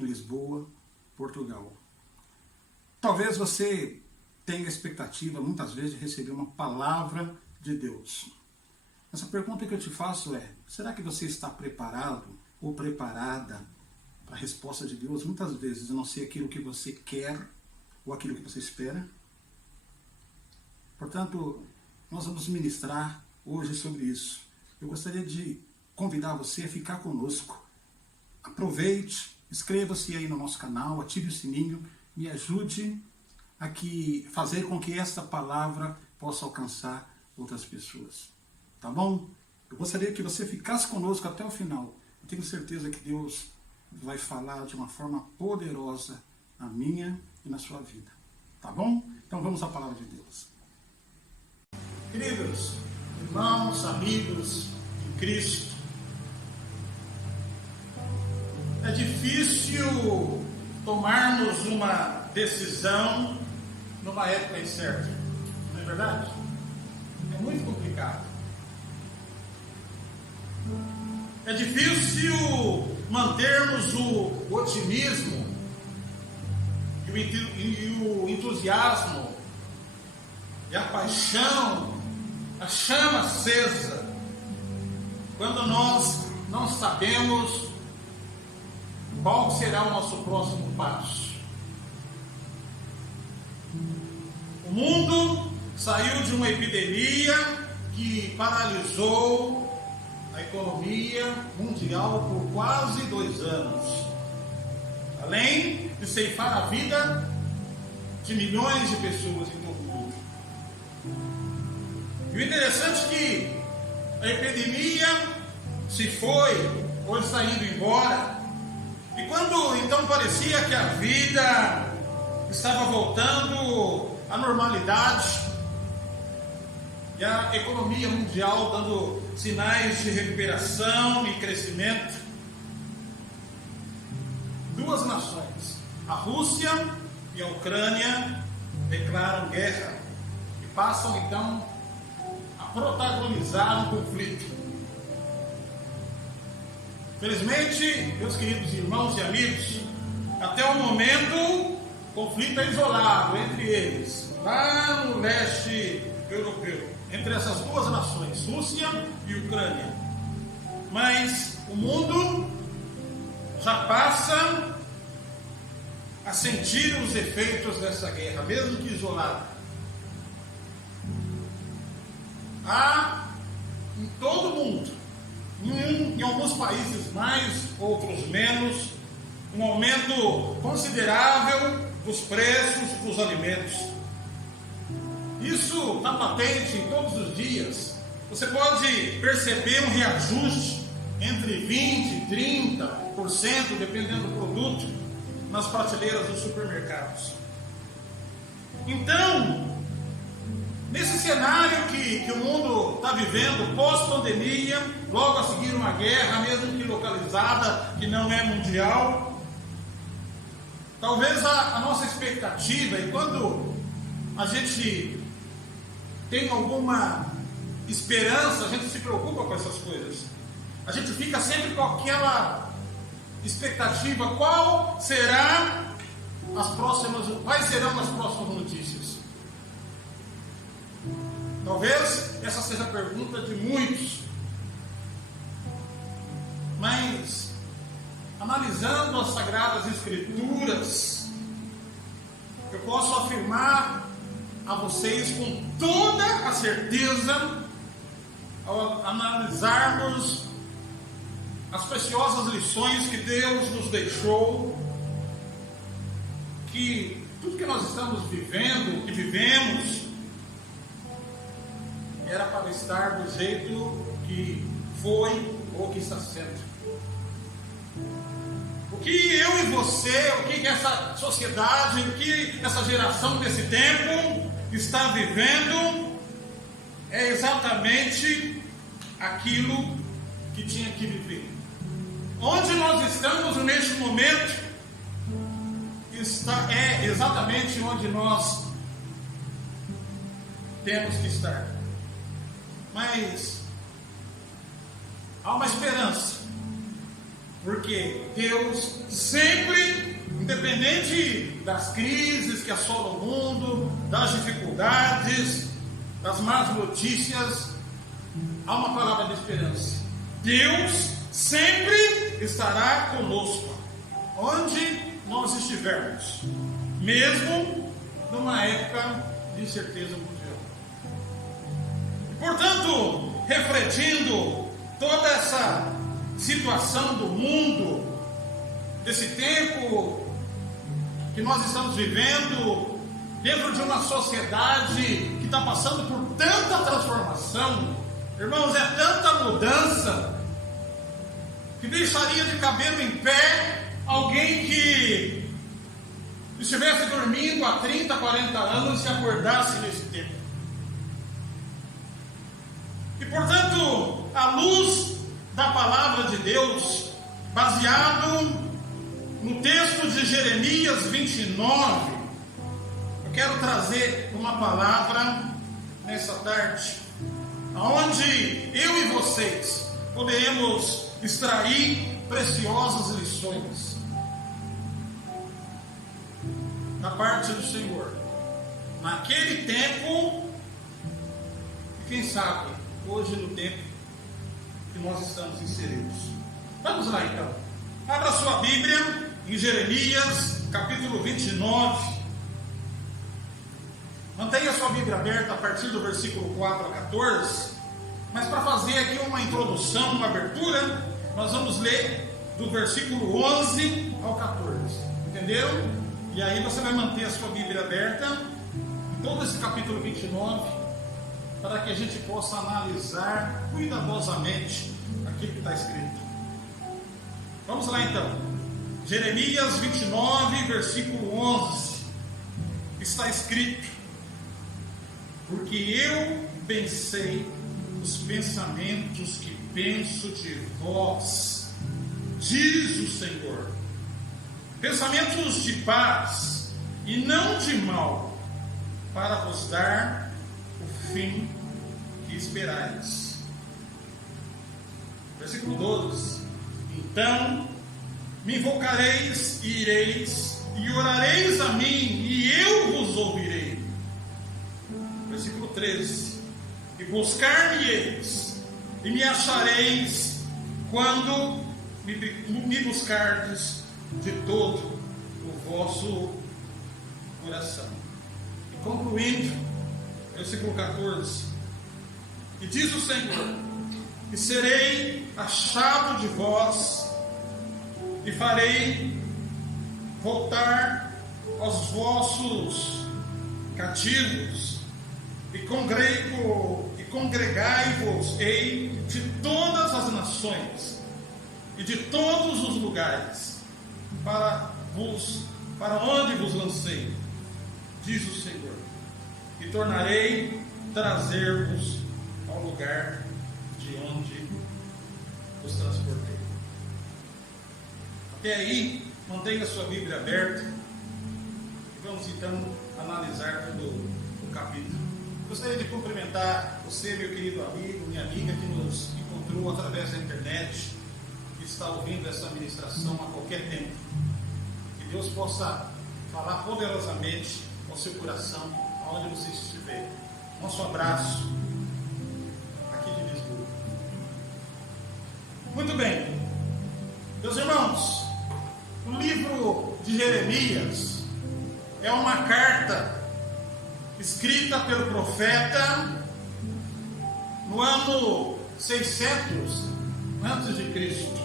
em Lisboa, Portugal. Talvez você tenha expectativa, muitas vezes, de receber uma palavra de Deus. Essa pergunta que eu te faço é: será que você está preparado ou preparada para a resposta de Deus? Muitas vezes, a não ser aquilo que você quer ou aquilo que você espera. Portanto, nós vamos ministrar hoje sobre isso. Eu gostaria de convidar você a ficar conosco. Aproveite, inscreva-se aí no nosso canal, ative o sininho, me ajude a fazer com que esta palavra possa alcançar outras pessoas. Tá bom? Eu gostaria que você ficasse conosco até o final. Eu tenho certeza que Deus vai falar de uma forma poderosa na minha e na sua vida. Tá bom? Então vamos à palavra de Deus. Queridos, irmãos, amigos em Cristo, é difícil tomarmos uma decisão numa época incerta, não é verdade? É muito complicado. É difícil mantermos o otimismo e o entusiasmo e a paixão, a chama acesa, quando nós não sabemos qual será o nosso próximo passo. O mundo saiu de uma epidemia que paralisou a economia mundial por quase 2 anos, além de ceifar a vida de milhões de pessoas em todo o mundo. E o interessante é que a epidemia se foi está indo embora, e quando então parecia que a vida estava voltando à normalidade, e a economia mundial dando sinais de recuperação e crescimento, 2 nações, a Rússia e a Ucrânia, declaram guerra e passam então a protagonizar um conflito. Felizmente, meus queridos irmãos e amigos, até o momento o conflito é isolado entre eles, lá no leste europeu, entre essas 2 nações, Rússia e Ucrânia. Mas o mundo já passa a sentir os efeitos dessa guerra, mesmo que isolada. Há em todo o mundo, em alguns países mais, outros menos, um aumento considerável dos preços dos alimentos. Isso está patente em todos os dias. Você pode perceber um reajuste entre 20% e 30%, dependendo do produto, nas prateleiras dos supermercados. Então, nesse cenário que o mundo está vivendo, pós-pandemia, logo a seguir uma guerra, mesmo que localizada, que não é mundial, talvez a nossa expectativa, e quando a gente tem alguma esperança, a gente se preocupa com essas coisas. A gente fica sempre com aquela expectativa: quais serão as próximas notícias? Talvez essa seja a pergunta de muitos. Mas, analisando as Sagradas Escrituras, eu posso afirmar a vocês com toda a certeza, ao analisarmos as preciosas lições que Deus nos deixou, que tudo que nós estamos vivendo, que vivemos, era para estar do jeito que foi ou que está sendo. O que eu e você, o que essa sociedade, o que essa geração desse tempo está vivendo é exatamente aquilo que tinha que viver. Onde nós estamos neste momento é exatamente onde nós temos que estar. Mas há uma esperança, porque Deus sempre independente das crises que assolam o mundo, das dificuldades, das más notícias, há uma palavra de esperança. Deus sempre estará conosco, onde nós estivermos, mesmo numa época de incerteza mundial. Portanto, refletindo toda essa situação do mundo, desse tempo que nós estamos vivendo, dentro de uma sociedade que está passando por tanta transformação, irmãos, é tanta mudança, que deixaria de cabelo em pé alguém que estivesse dormindo há 30, 40 anos e acordasse nesse tempo. E portanto, à luz da palavra de Deus, baseado no texto de Jeremias 29, eu quero trazer uma palavra nessa tarde, onde eu e vocês poderemos extrair preciosas lições da parte do Senhor, naquele tempo, e quem sabe, hoje no tempo que nós estamos inseridos. Vamos lá então, abra sua Bíblia em Jeremias capítulo 29, mantenha sua Bíblia aberta a partir do versículo 4 a 14, mas para fazer aqui uma introdução, uma abertura, nós vamos ler do versículo 11 ao 14, entenderam? E aí você vai manter a sua Bíblia aberta em todo esse capítulo 29, para que a gente possa analisar cuidadosamente aquilo que está escrito. Vamos lá então, Jeremias 29, versículo 11, está escrito: porque eu pensei os pensamentos que penso de vós, diz o Senhor, pensamentos de paz e não de mal, para vos dar o fim que esperais. Versículo 12: então me invocareis e ireis, e orareis a mim, e eu vos ouvirei. Versículo 13: e buscar-me-eis, e me achareis, quando me buscardes de todo o vosso coração. E concluindo, versículo 14: e diz o Senhor, e serei achado de vós, e farei voltar aos vossos cativos, e congregai-vos-ei de todas as nações e de todos os lugares, para onde vos lancei, diz o Senhor, e tornarei trazer-vos ao lugar de onde vos transportei. Até aí, mantenha a sua Bíblia aberta e vamos então analisar todo o capítulo. Gostaria de cumprimentar você, meu querido amigo, minha amiga, que nos encontrou através da internet, que está ouvindo essa ministração a qualquer tempo. Que Deus possa falar poderosamente ao seu coração, aonde você estiver. Nosso abraço aqui de Lisboa. Muito bem, meus irmãos, o livro de Jeremias é uma carta escrita pelo profeta no ano 600 antes de Cristo.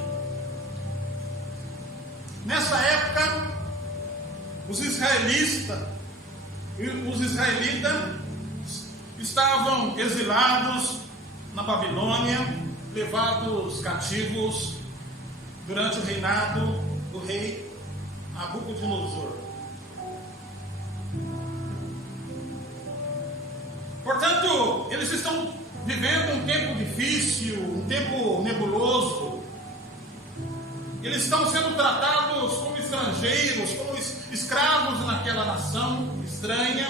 Nessa época, os israelitas estavam exilados na Babilônia, levados cativos durante o reinado do rei Nabucodonosor. Portanto, eles estão vivendo um tempo difícil, um tempo nebuloso. Eles estão sendo tratados como estrangeiros, como escravos naquela nação estranha.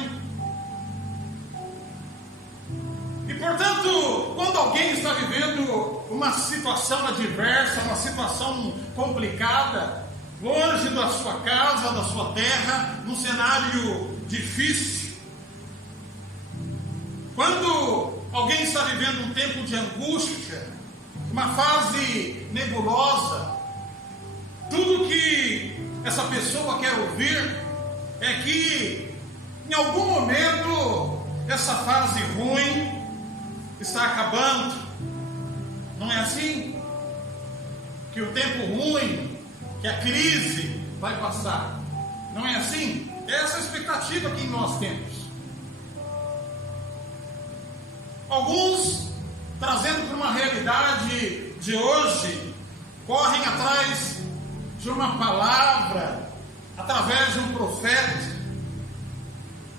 E portanto, quando alguém está vivendo uma situação adversa, uma situação complicada, longe da sua casa, da sua terra, num cenário difícil. Quando alguém está vivendo um tempo de angústia, uma fase nebulosa, tudo que essa pessoa quer ouvir é que em algum momento essa fase ruim está acabando. Não é assim? Que o tempo ruim, que a crise vai passar. Não é assim? É essa a expectativa que nós temos. Alguns, trazendo para uma realidade de hoje, correm atrás de uma palavra, através de um profeta.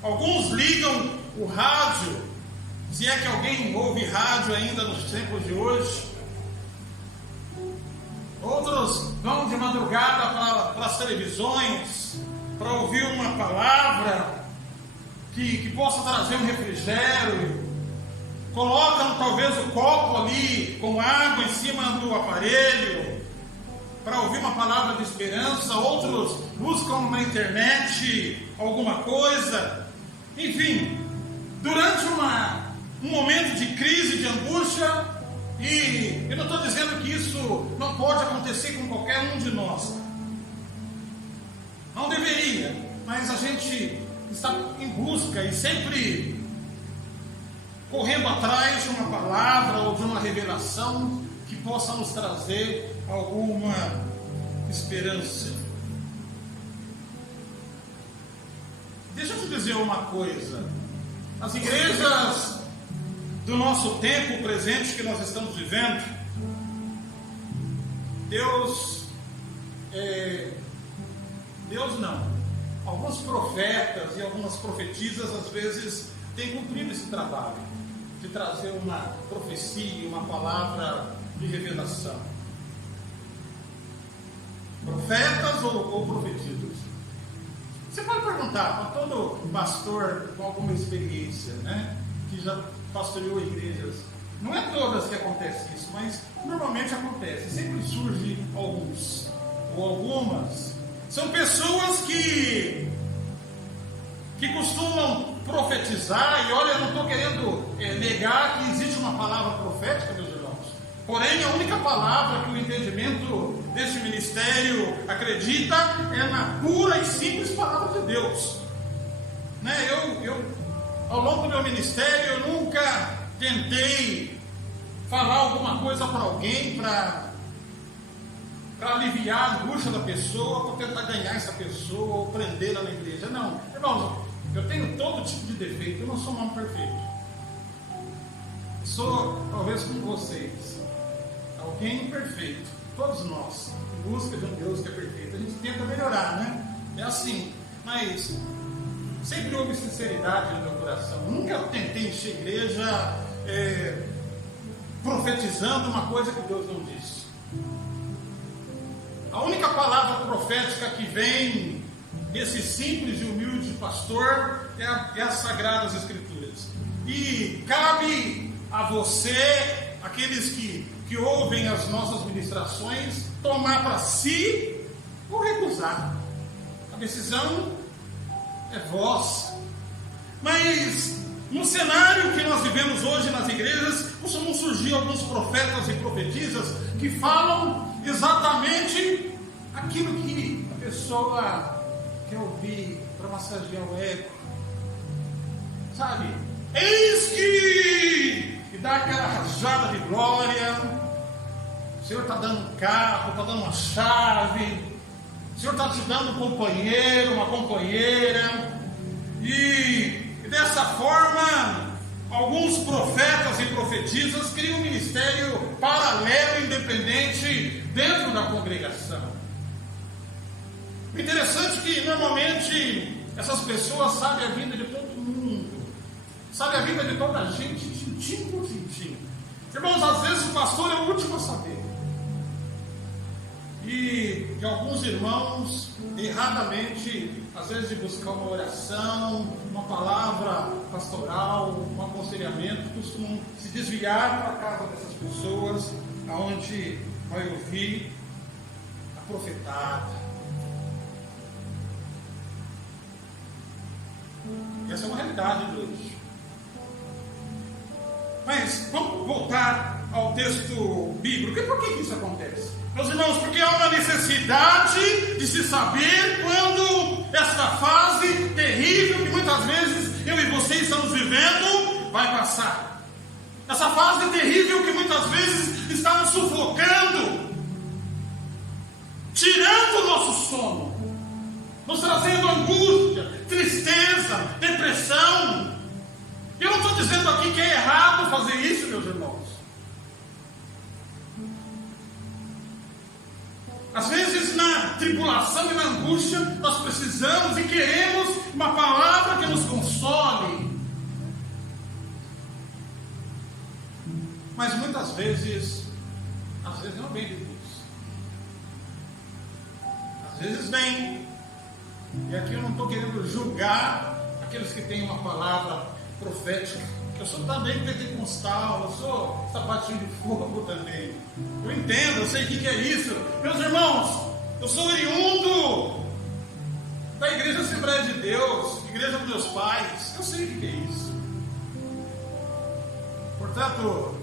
Alguns ligam o rádio, se é que alguém ouve rádio ainda nos tempos de hoje. Outros vão de madrugada para as televisões, para ouvir uma palavra que possa trazer um refrigério. Colocam talvez o copo ali com água em cima do aparelho para ouvir uma palavra de esperança. Outros buscam na internet alguma coisa. Enfim, durante um momento de crise, de angústia, e eu não estou dizendo que isso não pode acontecer com qualquer um de nós. Não deveria, mas a gente está em busca e sempre correndo atrás de uma palavra ou de uma revelação que possa nos trazer alguma esperança. Deixa eu te dizer uma coisa. As igrejas do nosso tempo presente que nós estamos vivendo, Deus não. Alguns profetas e algumas profetisas às vezes têm cumprido esse trabalho de trazer uma profecia, uma palavra de revelação. Profetas ou profetisas? Você pode perguntar para todo pastor com alguma experiência, né, que já pastoreou igrejas. Não é todas que acontece isso, mas normalmente acontece. Sempre surge alguns ou algumas. São pessoas que costumam profetizar. E olha, eu não estou querendo negar que existe uma palavra profética, meus irmãos. Porém, a única palavra que o entendimento deste ministério acredita é na pura e simples palavra de Deus. Né? Eu ao longo do meu ministério, eu nunca tentei falar alguma coisa para alguém para aliviar a angústia da pessoa, para tentar ganhar essa pessoa ou prendê-la na igreja. Não, irmãos, eu tenho todo tipo de defeito, eu não sou um homem perfeito. Sou, talvez como vocês, alguém imperfeito. Todos nós, em busca de um Deus que é perfeito. A gente tenta melhorar, né? É assim, mas sempre houve sinceridade no meu coração. Nunca tentei encher a igreja profetizando uma coisa que Deus não disse. A única palavra profética que vem desse simples e humilde pastor é as Sagradas Escrituras. E cabe a você, aqueles que ouvem as nossas ministrações, tomar para si ou recusar. A decisão é vossa. Mas no cenário que nós vivemos hoje nas igrejas, costumam surgir alguns profetas e profetisas que falam exatamente aquilo que a pessoa quer ouvir para massagear o ego. Sabe? Eis que dá aquela rajada de glória. O Senhor está dando um carro, está dando uma chave. O Senhor está te dando um companheiro, uma companheira. E dessa forma, alguns profetas e profetisas criam um ministério paralelo, independente, dentro da congregação. O interessante é que, normalmente, essas pessoas sabem a vida de todo mundo. Sabem a vida de toda a gente, tintim por tintim. Irmãos, às vezes o pastor é o último a saber. E alguns irmãos, erradamente, às vezes de buscar uma oração, uma palavra pastoral, um aconselhamento, costumam se desviar para a casa dessas pessoas, aonde vai ouvir a profetada. realidade de hoje. Mas vamos voltar ao texto bíblico. E por que isso acontece? Meus irmãos, porque há uma necessidade de se saber quando esta fase terrível que muitas vezes eu e vocês estamos vivendo vai passar. Essa fase terrível que muitas vezes está nos sufocando, tirando o nosso sono, nos trazendo angústia, tristeza, depressão. Eu não estou dizendo aqui que é errado fazer isso, meus irmãos. Às vezes na tribulação e na angústia nós precisamos e queremos uma palavra que nos console. Mas muitas vezes, não vem de Deus. Às vezes vem, e aqui eu não estou querendo julgar aqueles que têm uma palavra profética. Eu sou também pentecostal, eu sou sapatinho de fogo também. Eu entendo, eu sei o que é isso. Meus irmãos, eu sou oriundo da Igreja Assembleia de Deus, Igreja dos meus pais. Eu sei o que é isso. Portanto,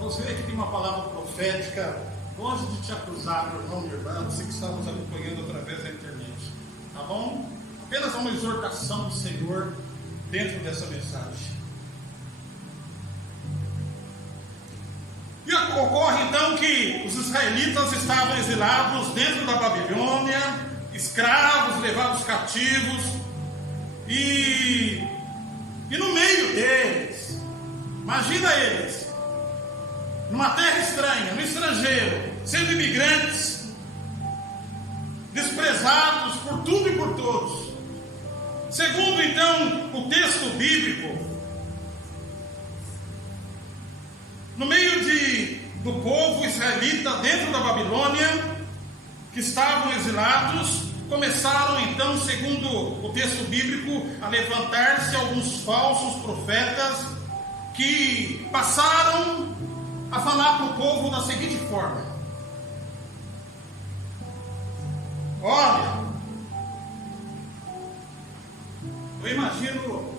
você que tem uma palavra profética, longe de te acusar, meu irmão, minha irmã, você que está nos acompanhando através da internet, tá bom? Apenas uma exortação do Senhor dentro dessa mensagem. E ocorre então que os israelitas estavam exilados dentro da Babilônia, escravos, levados cativos, e no meio deles, imagina eles, numa terra estranha, no estrangeiro, sendo imigrantes, desprezados por tudo e por todos. Segundo, então, o texto bíblico, no meio do povo israelita dentro da Babilônia, que estavam exilados, começaram então, segundo o texto bíblico, a levantar-se alguns falsos profetas que passaram a falar para o povo da seguinte forma: olha, eu imagino,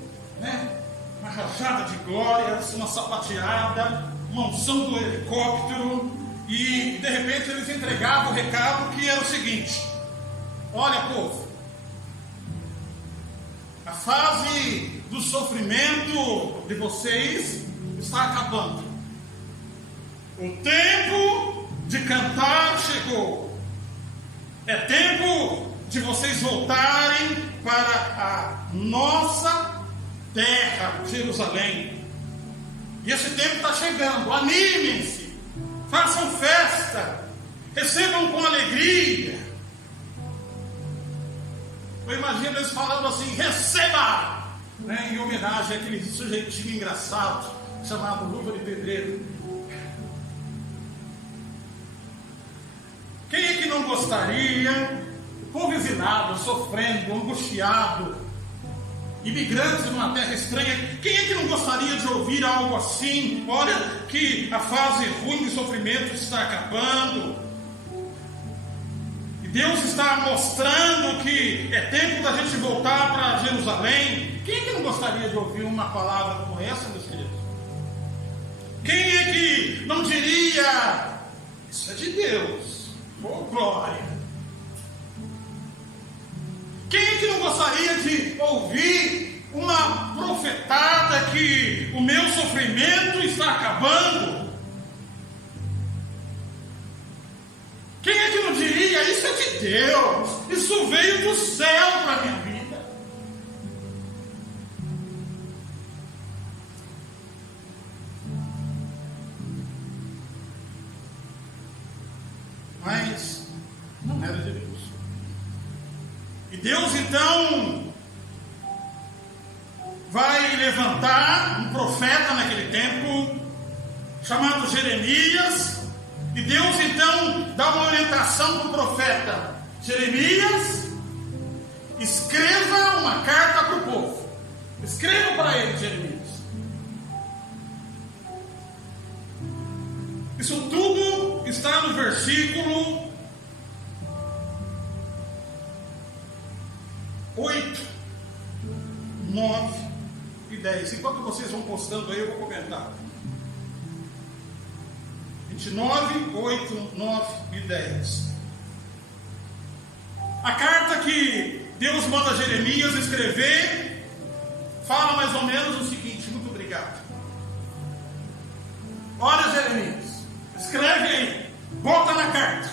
uma rajada de glórias, uma sapateada, uma unção do helicóptero, e de repente eles entregavam o recado que era o seguinte: olha, povo, a fase do sofrimento de vocês está acabando. O tempo de cantar chegou. É tempo de vocês voltarem para a nossa terra, Jerusalém. E esse tempo está chegando. Animem-se, façam festa, recebam com alegria. Eu imagino eles falando assim: receba, em homenagem àquele sujeitinho engraçado chamado Luva de Pedreiro. Quem é que não gostaria? O povo exilado, sofrendo, angustiado, imigrantes numa terra estranha, quem é que não gostaria de ouvir algo assim? Olha que a fase ruim de sofrimento está acabando, e Deus está mostrando que é tempo da gente voltar para Jerusalém. Quem é que não gostaria de ouvir uma palavra como essa, meus queridos? Quem é que não diria: isso é de Deus? Oh, glória! Quem é que não gostaria de ouvir uma profetada que o meu sofrimento está acabando? Quem é que não diria: isso é de Deus, isso veio do céu para a minha vida? Mas não era de Deus. E Deus então vai levantar um profeta naquele tempo, chamado Jeremias. E Deus então dá uma orientação para o profeta: Jeremias, escreva uma carta para o povo. Escreva para ele, Jeremias. Isso tudo está no versículo 8, 9 e 10. Enquanto vocês vão postando aí, eu vou comentar. 29, 8, 9 e 10. A carta que Deus manda Jeremias escrever fala mais ou menos o seguinte. Muito obrigado. Olha, Jeremias, escreve aí, bota na carta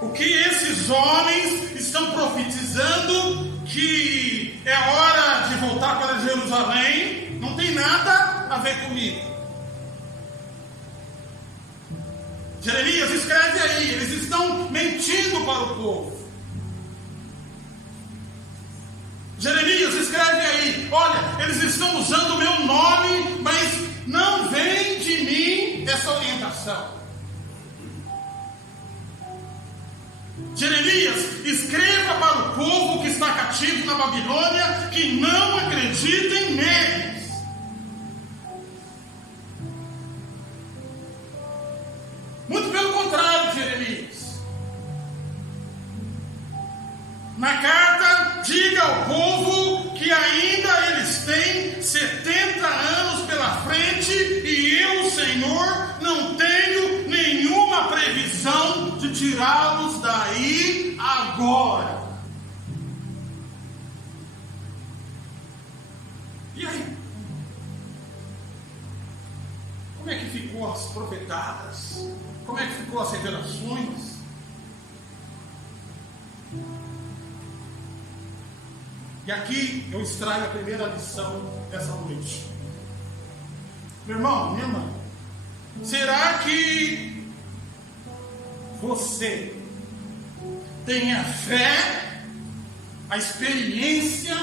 o que esses homens estão profetizando, que é hora de voltar para Jerusalém. Não tem nada a ver comigo. Jeremias, escreve aí, eles estão mentindo para o povo. Jeremias, escreve aí, olha, eles estão usando o meu nome, mas não vem de mim essa orientação. Jeremias, escreva para o povo que está cativo na Babilônia, que não acreditem neles. Muito pelo contrário, Jeremias. Na carta, diga ao povo que ainda eles têm 70 anos pela frente e eu, Senhor, não tenho nenhuma previsão de tirá-los daí agora. E aí? Como é que ficou as profetadas? Como é que ficou as revelações? E aqui eu extraio a primeira lição dessa noite. Meu irmão, minha irmã, será que você tem a fé, a experiência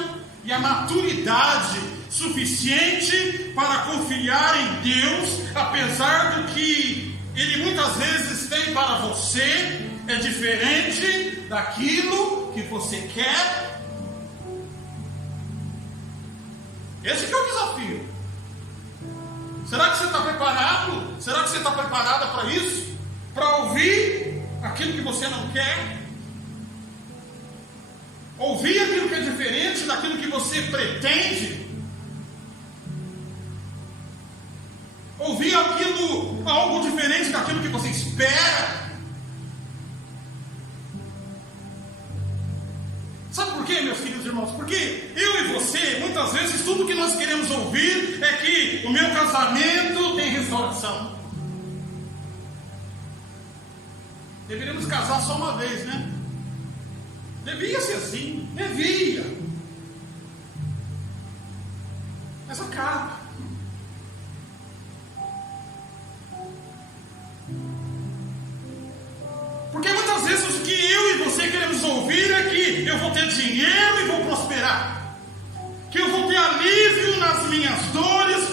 e a maturidade suficiente para confiar em Deus, apesar do que Ele muitas vezes tem para você é diferente daquilo que você quer? Esse que é o desafio. Será que você está preparado? Será que você está preparada para isso? Para ouvir aquilo que você não quer? Ouvir aquilo que é diferente daquilo que você pretende? Ouvir algo diferente daquilo que você espera? Sabe por quê, meus queridos irmãos? Porque eu e você, muitas vezes, tudo que nós queremos ouvir é que o meu casamento tem restauração. Deveríamos casar só uma vez, né? Devia ser assim, devia. Mas acaba. Porque muitas vezes o que eu e você queremos ouvir é que eu vou ter dinheiro e vou prosperar, que eu vou ter alívio nas minhas dores,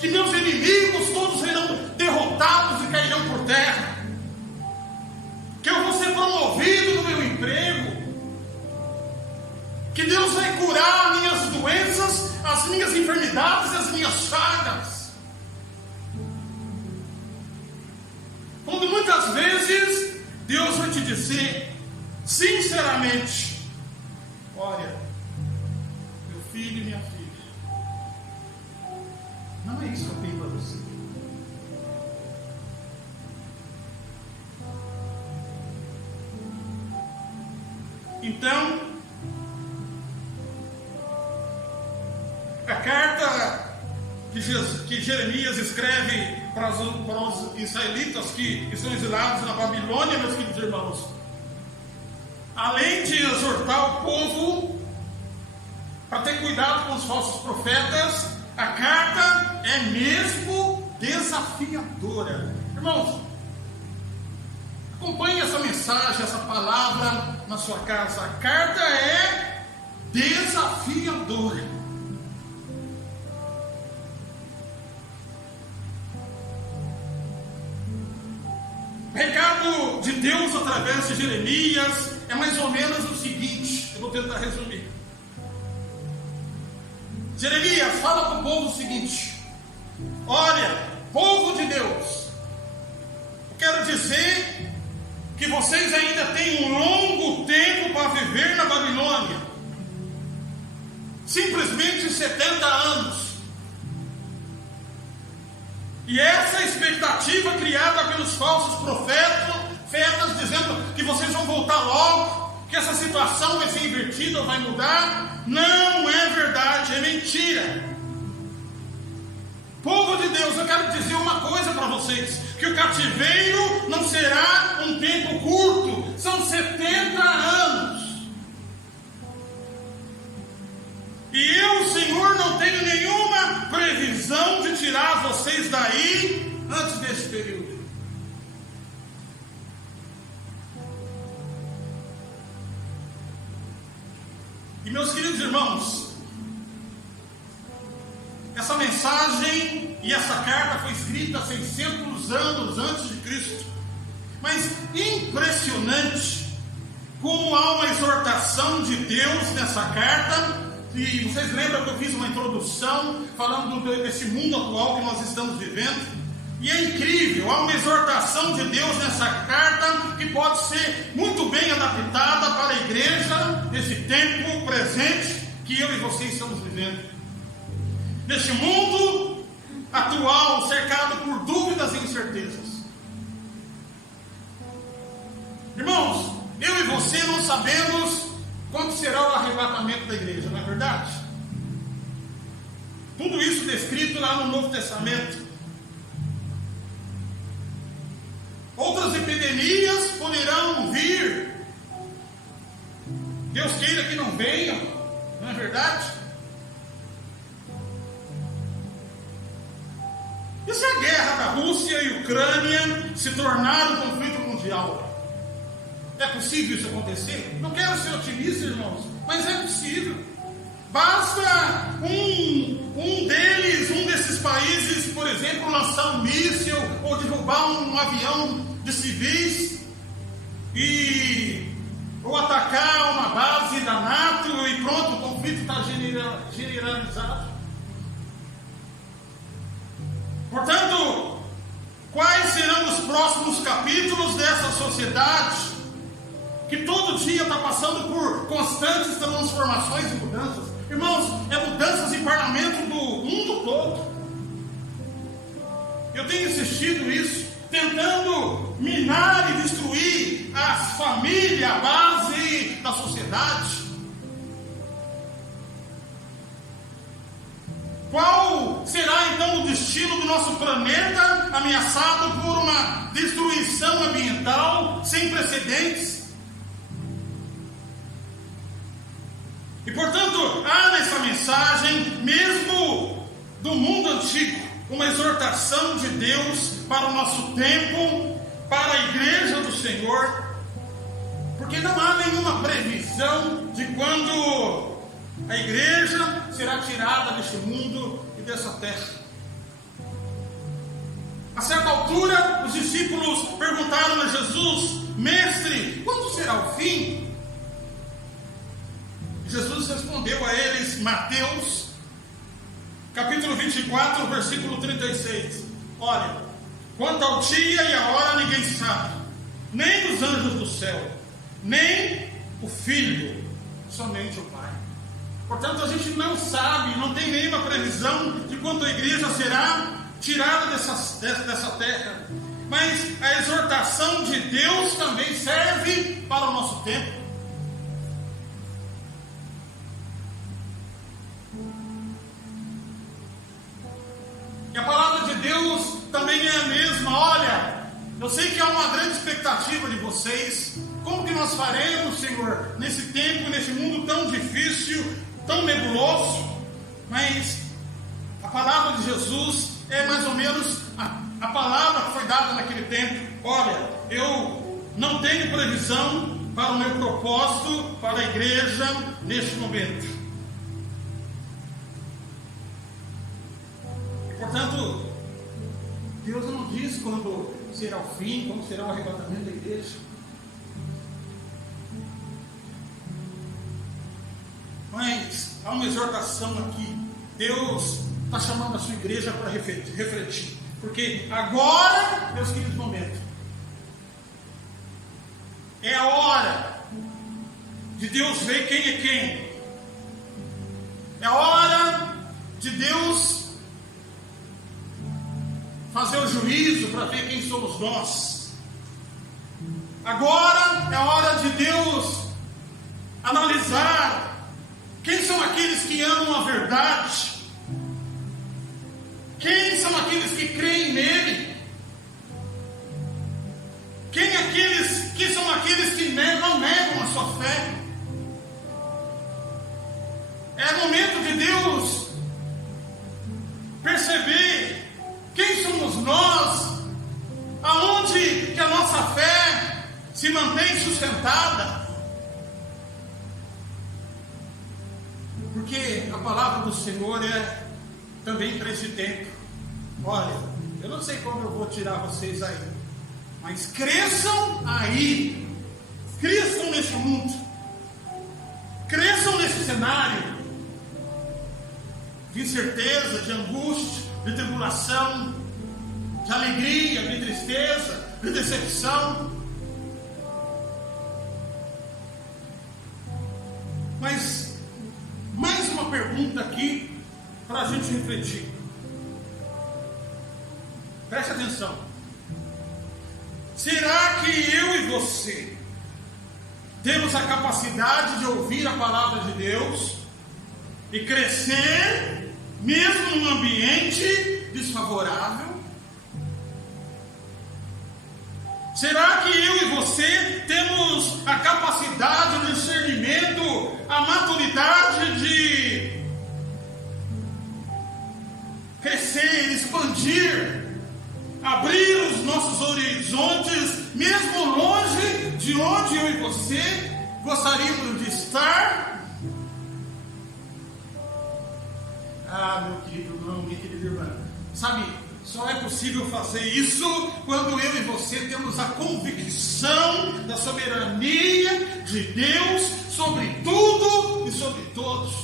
que meus inimigos todos serão derrotados e cairão por terra, que eu vou ser promovido no meu emprego, que Deus vai curar as minhas doenças, as minhas enfermidades e as minhas chagas. Quando muitas vezes Deus vai te dizer, sinceramente, olha, meu filho e minha filha, não é isso que eu tenho para você. Então, a carta que Jeremias escreve para os israelitas que estão exilados na Babilônia, meus queridos irmãos, além de exortar o povo para ter cuidado com os falsos profetas, a carta é mesmo desafiadora. Irmãos, acompanhe essa mensagem, essa palavra na sua casa. A carta é desafiadora. O recado de Deus através de Jeremias é mais ou menos o seguinte, eu vou tentar resumir. Jeremias fala para o povo o seguinte: olha, povo de Deus, eu quero dizer que vocês ainda têm um longo tempo para viver na Babilônia. Simplesmente 70 anos. E essa expectativa criada pelos falsos profetas, dizendo que vocês vão voltar logo, que essa situação vai ser invertida ou vai mudar, não é verdade, é mentira. Povo de Deus, eu quero dizer uma coisa para vocês, que o cativeiro não será um tempo curto, são 70 anos. E eu, Senhor, não tenho nenhuma previsão de tirar vocês daí antes desse período. E meus queridos irmãos, essa mensagem e essa carta foi escrita 600 anos antes de Cristo. Mas impressionante como há uma exortação de Deus nessa carta. E vocês lembram que eu fiz uma introdução falando desse mundo atual que nós estamos vivendo? E é incrível, há uma exortação de Deus nessa carta que pode ser muito bem adaptada para a igreja nesse tempo presente que eu e vocês estamos vivendo. Neste mundo atual, cercado por dúvidas e incertezas. Irmãos, eu e você não sabemos quando será o arrebatamento da igreja, não é verdade? Tudo isso descrito lá no Novo Testamento. Outras epidemias poderão vir. Deus queira que não venham, não é verdade? E se a guerra da Rússia e Ucrânia se tornar um conflito mundial? É possível isso acontecer? Não quero ser otimista, irmãos, mas é possível. Basta um desses países, por exemplo, lançar um míssil ou derrubar um avião de civis ou atacar uma base da NATO e pronto, o conflito está generalizado. Portanto, quais serão os próximos capítulos dessa sociedade que todo dia está passando por constantes transformações e mudanças? Irmãos, é mudanças em parlamento do mundo todo. Eu tenho insistido nisso, tentando minar e destruir a família, a base da sociedade. Qual será então o destino do nosso planeta ameaçado por uma destruição ambiental sem precedentes? E portanto, há nessa mensagem, mesmo do mundo antigo, uma exortação de Deus para o nosso tempo, para a igreja do Senhor, porque não há nenhuma previsão de quando a igreja será tirada deste mundo e dessa terra. A certa altura, os discípulos perguntaram a Jesus: Mestre, quando será o fim? Jesus respondeu a eles, Mateus, capítulo 24, versículo 36. Olha, quanto ao dia e a hora ninguém sabe, nem os anjos do céu, nem o Filho, somente o Pai. Portanto, a gente não sabe, não tem nenhuma previsão de quando a igreja será tirada dessa terra. Mas a exortação de Deus também serve para o nosso tempo. E a palavra de Deus também é a mesma. Olha, eu sei que há uma grande expectativa de vocês. Como que nós faremos, Senhor, nesse tempo, nesse mundo tão difícil, tão nebuloso? Mas a palavra de Jesus é mais ou menos a palavra que foi dada naquele tempo. Olha, eu não tenho previsão para o meu propósito, para a igreja neste momento. Portanto, Deus não diz quando será o fim, como será o arrebatamento da igreja. Mas há uma exortação aqui. Deus está chamando a sua igreja para refletir. Porque agora, meus queridos, momento, é a hora de Deus ver quem é quem. É a hora de Deus fazer o juízo para ver quem somos nós. Agora é a hora de Deus analisar quem são aqueles que amam a verdade, quem são aqueles que creem nele, quem são aqueles que não negam a sua fé. É momento de Deus perceber quem somos nós, aonde que a nossa fé se mantém sustentada. Porque a palavra do Senhor é também para esse tempo. Olha, eu não sei como eu vou tirar vocês aí, mas cresçam aí, cresçam nesse mundo, cresçam nesse cenário de incerteza, de angústia, de tribulação, de alegria, de tristeza, de decepção. Mas mais uma pergunta aqui para a gente refletir. Preste atenção. Será que eu e você temos a capacidade de ouvir a palavra de Deus e crescer mesmo num ambiente desfavorável? Será que eu e você temos a capacidade, o discernimento, a maturidade de crescer, expandir, abrir os nossos horizontes, mesmo longe de onde eu e você gostaríamos de estar? Ah, meu querido irmão, minha querida irmã, sabe, só é possível fazer isso quando eu e você temos a convicção da soberania de Deus sobre tudo e sobre todos.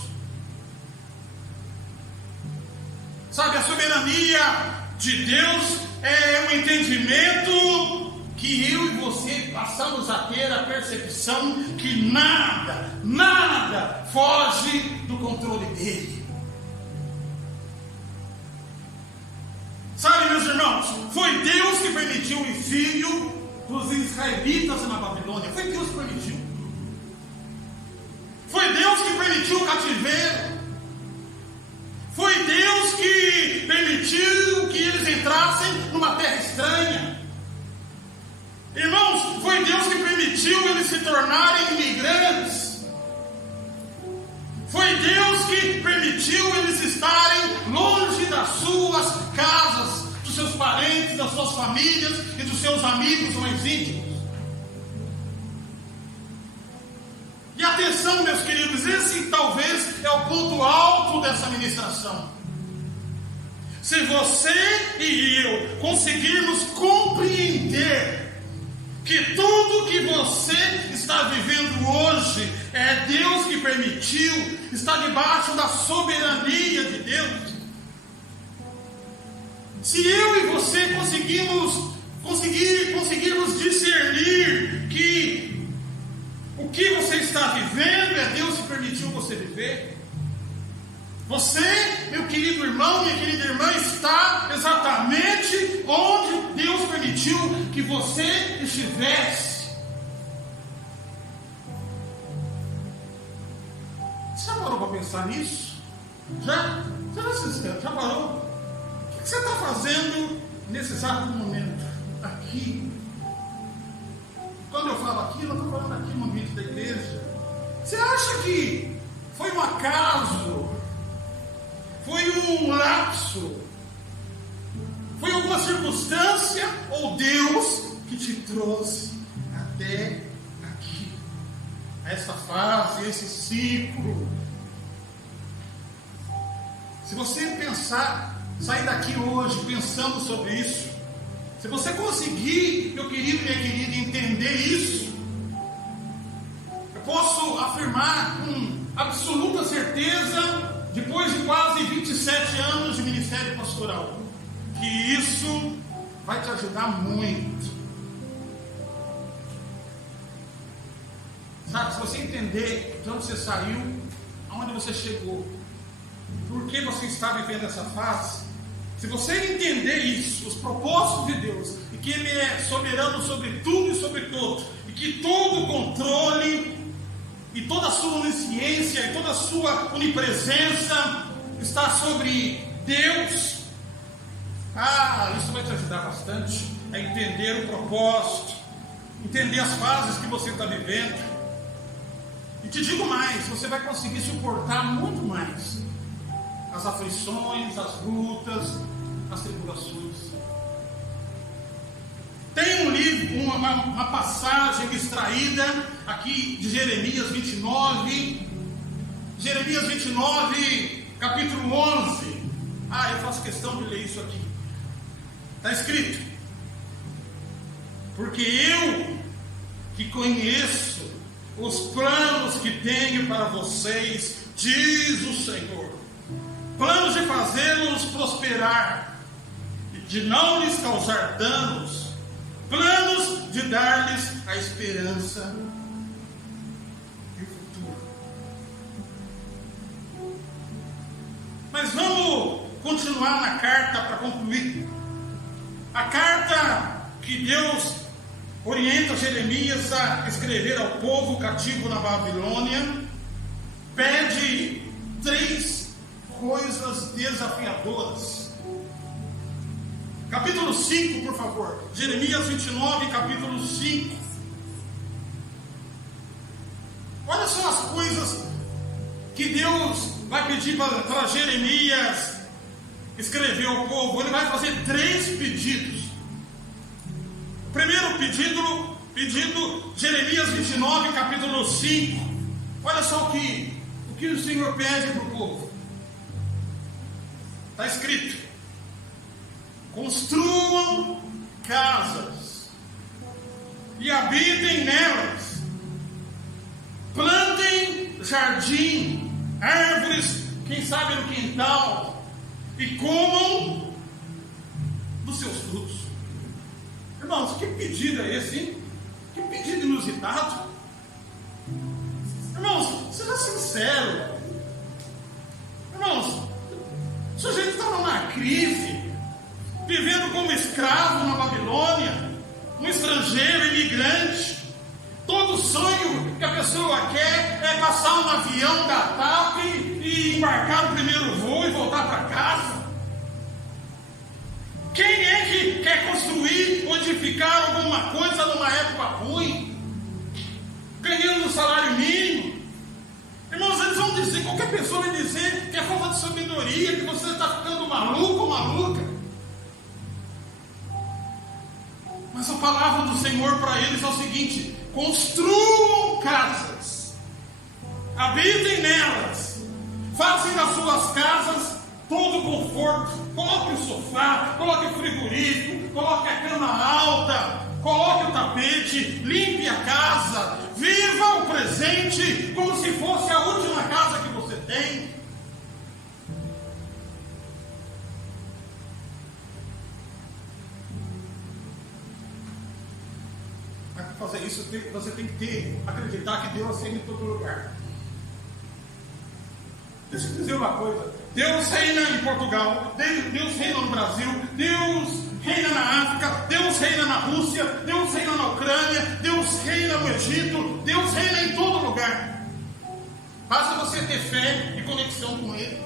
Sabe, a soberania de Deus é um entendimento que eu e você passamos a ter a percepção que nada foge do controle dele. Sabe, meus irmãos, foi Deus que permitiu o exílio dos israelitas na Babilônia. Foi Deus que permitiu. Foi Deus que permitiu o cativeiro. Foi Deus que permitiu que eles entrassem numa terra estranha. Irmãos, foi Deus que permitiu eles se tornarem imigrantes. Foi Deus que permitiu eles estarem longe das suas casas, dos seus parentes, das suas famílias e dos seus amigos mais íntimos. E atenção, meus queridos, esse talvez é o ponto alto dessa ministração. Se você e eu conseguirmos compreender que tudo que você está vivendo hoje é Deus que permitiu, está debaixo da soberania de Deus. Se eu e você conseguirmos discernir que o que você está vivendo é Deus que permitiu você viver, você, meu querido irmão, minha querida irmã, está exatamente onde Deus permitiu que você estivesse. Você já parou para pensar nisso? Já? Já parou? O que você está fazendo nesse exato momento? Aqui. Quando eu falo aqui, eu não estou falando aqui no ambiente da igreja. Você acha que foi um acaso? Foi um lapso? Foi alguma circunstância? Ou Deus que te trouxe até aqui? A essa fase, esse ciclo. Se você pensar, sair daqui hoje pensando sobre isso, se você conseguir, meu querido e minha querida, entender isso, eu posso afirmar com absoluta certeza, depois de quase 27 anos de ministério pastoral, que isso vai te ajudar muito. Sabe, se você entender de onde você saiu, aonde você chegou, por que você está vivendo essa fase. Se você entender isso, os propósitos de Deus, e que Ele é soberano sobre tudo e sobre todos, e que todo o controle, e toda a sua onisciência, e toda a sua onipresença está sobre Deus, isso vai te ajudar bastante a entender o propósito, entender as fases que você está vivendo. E te digo mais, você vai conseguir suportar muito mais as aflições, as lutas, as tribulações. Tem um livro, uma passagem extraída aqui de Jeremias 29, capítulo 11. Eu faço questão de ler isso aqui. Está escrito: porque eu que conheço os planos que tenho para vocês, diz o Senhor, planos de fazê-los prosperar e de não lhes causar danos, planos de dar-lhes a esperança e o futuro. Mas vamos continuar na carta para concluir. A carta que Deus orienta Jeremias a escrever ao povo cativo na Babilônia pede 3 coisas desafiadoras. Capítulo 5, por favor. Jeremias 29, capítulo 5. Olha só as coisas que Deus vai pedir para Jeremias escrever ao povo. Ele vai fazer 3 pedidos. O primeiro pedido, Jeremias 29, capítulo 5. Olha só o que o Senhor pede para o povo. Está escrito: construam casas e habitem nelas, plantem jardim, árvores, quem sabe no quintal, e comam dos seus frutos. Irmãos, que pedido é esse, hein? Que pedido inusitado. Irmãos, seja sincero. Irmãos, o sujeito estava numa crise, vivendo como escravo na Babilônia, um estrangeiro, imigrante. Todo sonho que a pessoa quer é passar um avião da TAP e embarcar no primeiro voo e voltar para casa. Quem é que quer construir ou edificar alguma coisa numa época ruim, ganhando um salário mínimo? Irmãos, eles vão dizer, qualquer pessoa vai dizer que é falta de sabedoria, que você está ficando maluco ou maluca. Mas a palavra do Senhor para eles é o seguinte: construam casas, habitem nelas, façam das suas casas todo o conforto, coloque o sofá, coloque o frigorífico, coloque a cama alta, coloque o tapete, limpe a casa, viva o presente como se fosse a última casa que você tem. Mas para fazer isso, você tem que acreditar que Deus reina em todo lugar. Deixa eu dizer uma coisa: Deus reina em Portugal, Deus reina no Brasil, Deus reina na África, Deus reina na Rússia, Deus reina na Ucrânia, Deus reina no Egito, Deus reina em todo lugar. Basta você ter fé e conexão com Ele.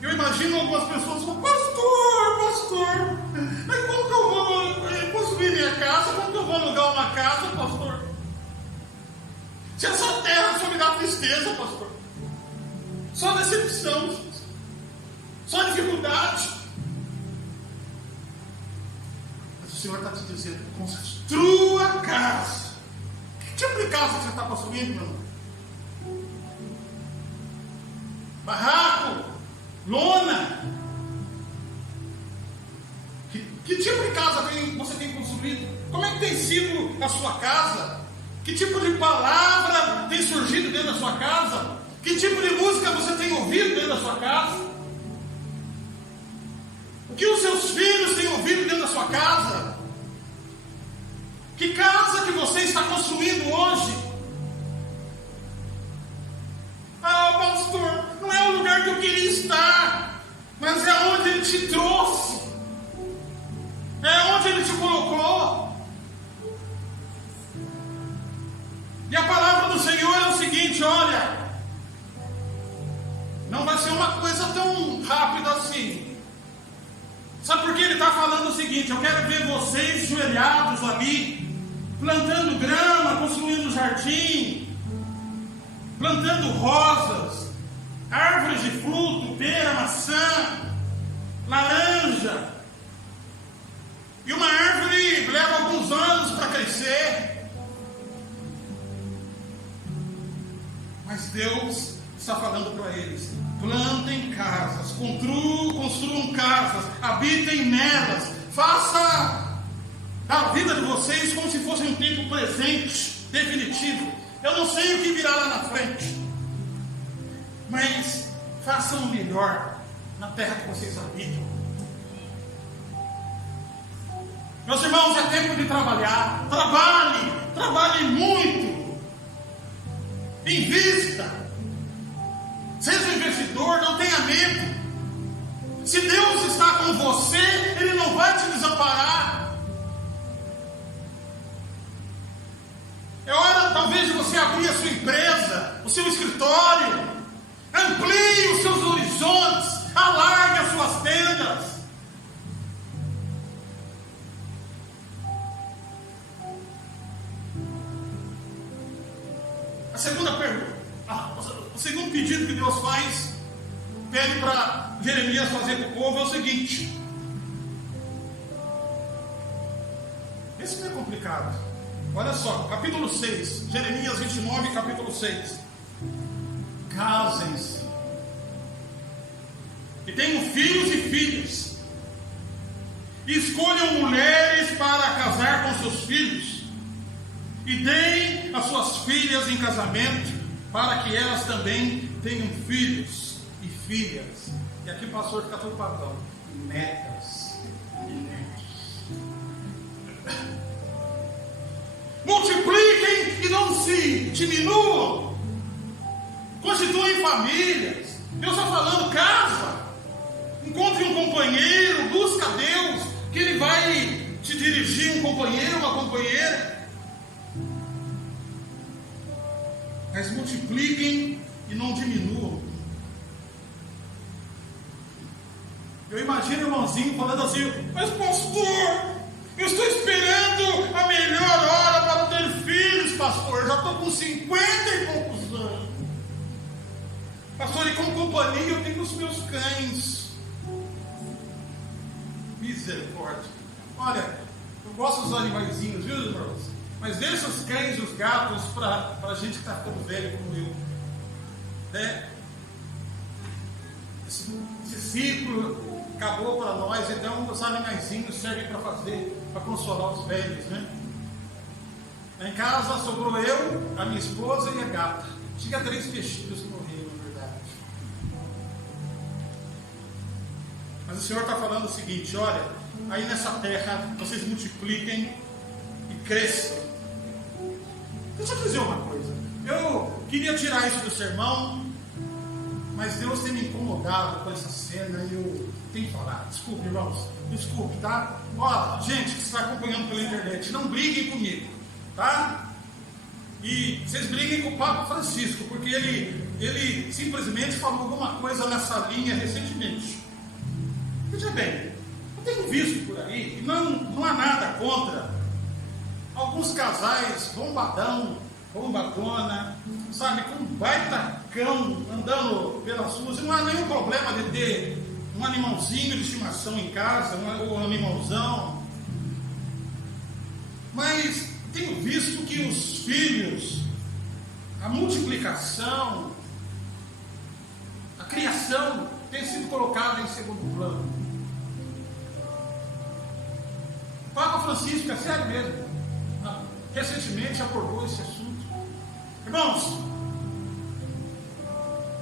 Eu imagino algumas pessoas falando: pastor, mas como que eu vou construir minha casa? Como que eu vou alugar uma casa, pastor? Se essa terra só me dá tristeza, pastor, só decepção, só dificuldade. Mas o Senhor está te dizendo: construa casa. Que tipo de casa você está construindo, meu irmão? Barraco, lona. Que tipo de casa você tem construído? Como é que tem sido a sua casa? Que tipo de palavra tem surgido dentro da sua casa? Que tipo de música você tem ouvido dentro da sua casa? O que os seus filhos têm ouvido dentro da sua casa? Que casa que você está construindo hoje? queria estar, mas é onde Ele te trouxe, é onde Ele te colocou. E a palavra do Senhor é o seguinte: olha, não vai ser uma coisa tão rápida assim. Sabe por que Ele está falando o seguinte? Eu quero ver vocês ajoelhados ali, plantando grama, construindo jardim, plantando rosas, árvores de fruto, pera, maçã, laranja. E uma árvore leva alguns anos para crescer. Mas Deus está falando para eles: plantem casas, construam casas, habitem nelas, faça a vida de vocês como se fosse um tempo presente, definitivo. Eu não sei o que virá lá na frente, mas façam o melhor na terra que vocês habitam. Meus irmãos, é tempo de trabalhar. Trabalhe muito, invista, seja um investidor, não tenha medo. Se Deus está com você, Ele não vai te desamparar. É hora talvez de você abrir a sua empresa, o seu escritório, amplie os seus horizontes, alargue as suas tendas. A segunda pergunta, o segundo pedido que Deus faz, pede para Jeremias fazer com o povo é o seguinte. Esse não é complicado. Olha só, capítulo 6, Jeremias 29, capítulo 6. Casem-se e tenham filhos e filhas, e escolham mulheres para casar com seus filhos, e deem as suas filhas em casamento, para que elas também tenham filhos e filhas. E aqui o pastor fica todo padrão: netas e netos. Multipliquem e não se diminuam. Constituem famílias. Deus está falando: casa, encontre um companheiro, busca a Deus, que Ele vai te dirigir, um companheiro, uma companheira. Mas multipliquem e não diminuam. Eu imagino o irmãozinho falando assim: mas pastor, eu estou esperando a melhor hora para ter filhos, pastor. Eu já estou com 50 e poucos anos. Pastor, e com companhia eu tenho os meus cães. Misericórdia. Olha, eu gosto dos animaizinhos, viu, irmãos? Mas deixa os cães e os gatos para a gente que está ficando velho como eu. Né? Esse ciclo acabou para nós, então os animaizinhos servem para consolar os velhos, né? Em casa sobrou eu, a minha esposa e a gata. Tinha 3 peixinhos que morreram, na verdade. Mas o Senhor está falando o seguinte: olha, aí nessa terra vocês multipliquem e cresçam. Deixa eu dizer uma coisa. Eu queria tirar isso do sermão, mas Deus tem me incomodado com essa cena e eu tenho que falar. Desculpe, irmãos, desculpe, tá? Ó, gente que está acompanhando pela internet, não briguem comigo, tá? E vocês briguem com o Papa Francisco, porque ele simplesmente falou alguma coisa nessa linha recentemente. Veja bem, eu tenho visto por aí, e não há nada contra alguns casais bombadão, bombadona, sabe, com um baita cão andando pelas ruas, e não há nenhum problema de ter um animalzinho de estimação em casa, ou um animalzão. Mas tenho visto que os filhos, a multiplicação, a criação tem sido colocada em segundo plano. O Papa Francisco, é sério mesmo, recentemente abordou esse assunto. Irmãos,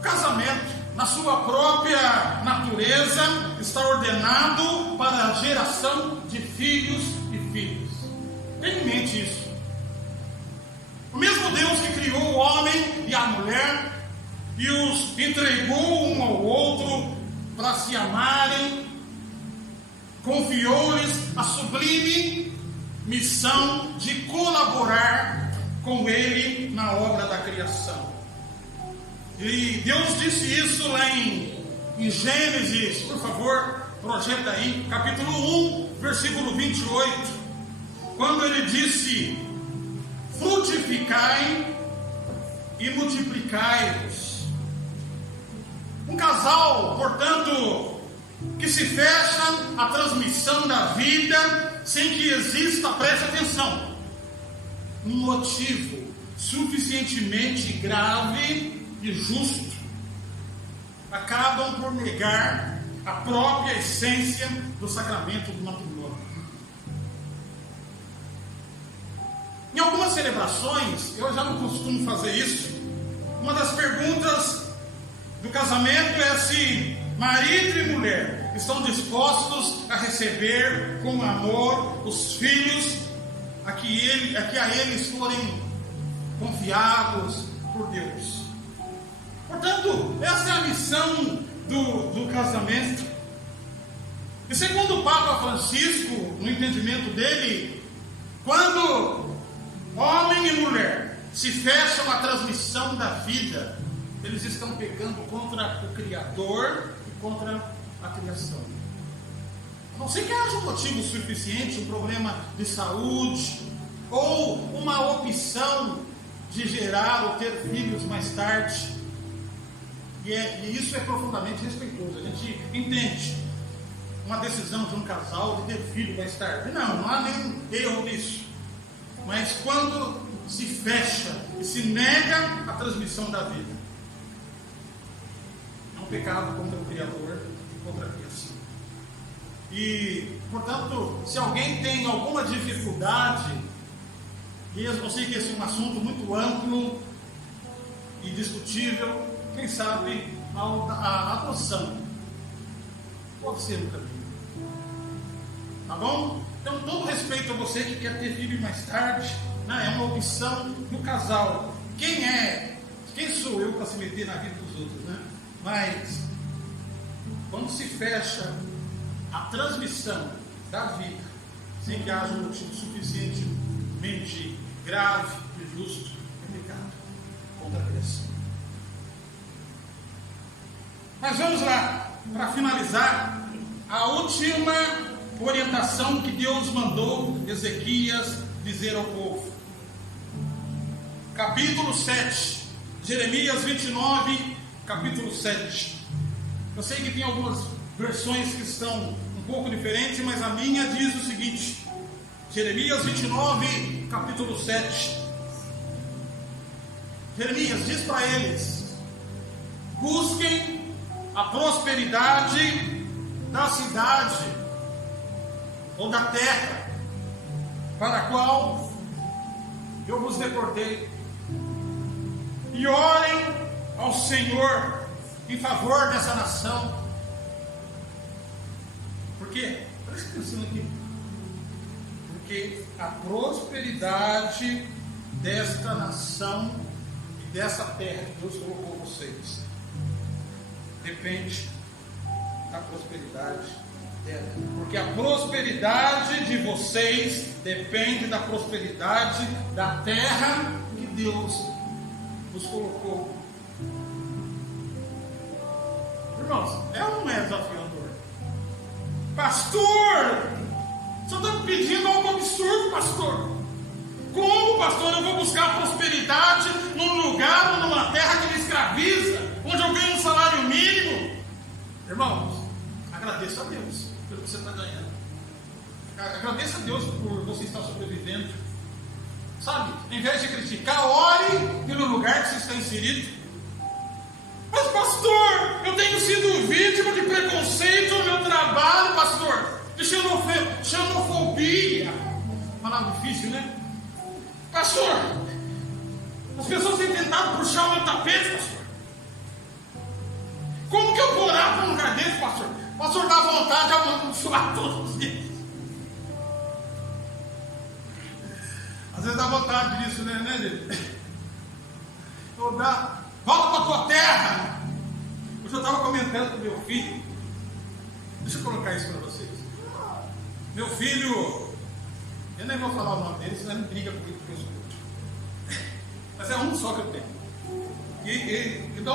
casamento, na sua própria natureza, está ordenado para a geração de filhos e filhas. Tenha em mente isso. O mesmo Deus que criou o homem e a mulher e os entregou um ao outro para se amarem, confiou-lhes a sublime missão de colaborar com ele na obra da criação. E Deus disse isso lá em Gênesis, por favor, projeta aí, capítulo 1, versículo 28, quando ele disse: frutificai e multiplicai-vos. Um casal, portanto, que se fecha a transmissão da vida sem que exista, preste atenção, um motivo suficientemente grave e justo, acabam por negar a própria essência do sacramento do matrimônio. Em algumas celebrações, eu já não costumo fazer isso, uma das perguntas do casamento é se marido e mulher estão dispostos a receber com amor os filhos a que a eles forem confiados por Deus. Portanto, essa é a missão do casamento. E segundo o Papa Francisco, no entendimento dele, quando homem e mulher se fecham à transmissão da vida, eles estão pecando contra o Criador e contra a criação. A não ser que haja um motivo suficiente, um problema de saúde, ou uma opção de gerar ou ter filhos mais tarde. E isso é profundamente respeitoso. A gente entende uma decisão de um casal de ter filho mais tarde. Não há nenhum erro nisso. Mas quando se fecha e se nega a transmissão da vida, é um pecado contra o Criador e contra a criação. E, portanto, se alguém tem alguma dificuldade, e eu sei que esse é um assunto muito amplo e discutível, quem sabe a adoção pode ser um caminho. Tá bom? Então, todo respeito a você que quer ter filho mais tarde, né? É uma opção do casal. Quem sou eu para se meter na vida dos outros, né? Mas, quando se fecha a transmissão da vida, sem que haja um motivo suficientemente grave e justo, é pecado contra a criação. Mas vamos lá, para finalizar, a última orientação que Deus mandou Ezequias dizer ao povo. Capítulo 7, Jeremias 29, capítulo 7. Eu sei que tem algumas versões que estão um pouco diferentes, mas a minha diz o seguinte: Jeremias 29, capítulo 7. Jeremias diz para eles: busquem a prosperidade da cidade ou da terra para a qual eu vos deportei, e orem ao Senhor em favor dessa nação. Por quê? Presta atenção aqui. Porque a prosperidade desta nação e dessa terra que Deus colocou vocês depende da prosperidade dela. Porque a prosperidade de vocês depende da prosperidade da terra que Deus nos colocou. Irmãos, é ou não é desafiador? Pastor, você está me pedindo algo absurdo, pastor. Como, pastor, eu vou buscar prosperidade num lugar ou numa terra que me escraviza, onde eu ganho um salário mínimo? Irmãos, agradeça a Deus pelo que você está ganhando. Agradeça a Deus por você estar sobrevivendo. Sabe, em vez de criticar, ore pelo lugar que você está inserido. Mas, pastor, eu tenho sido vítima de preconceito no meu trabalho, pastor, de xenofobia. Palavra difícil, né? Pastor, as pessoas têm tentado puxar o meu tapete, pastor. Como que eu vou orar para um lugar desse, pastor? Pastor, dá vontade de amaldiçoar todos os dias. Às vezes dá vontade disso, né, gente? Volta para a tua terra. terra. Hoje eu estava comentando com meu filho, deixa eu colocar isso para vocês. Meu filho, eu nem vou falar o nome dele, senão ele briga comigo porque eu sou. Mas é um só que eu tenho. E dá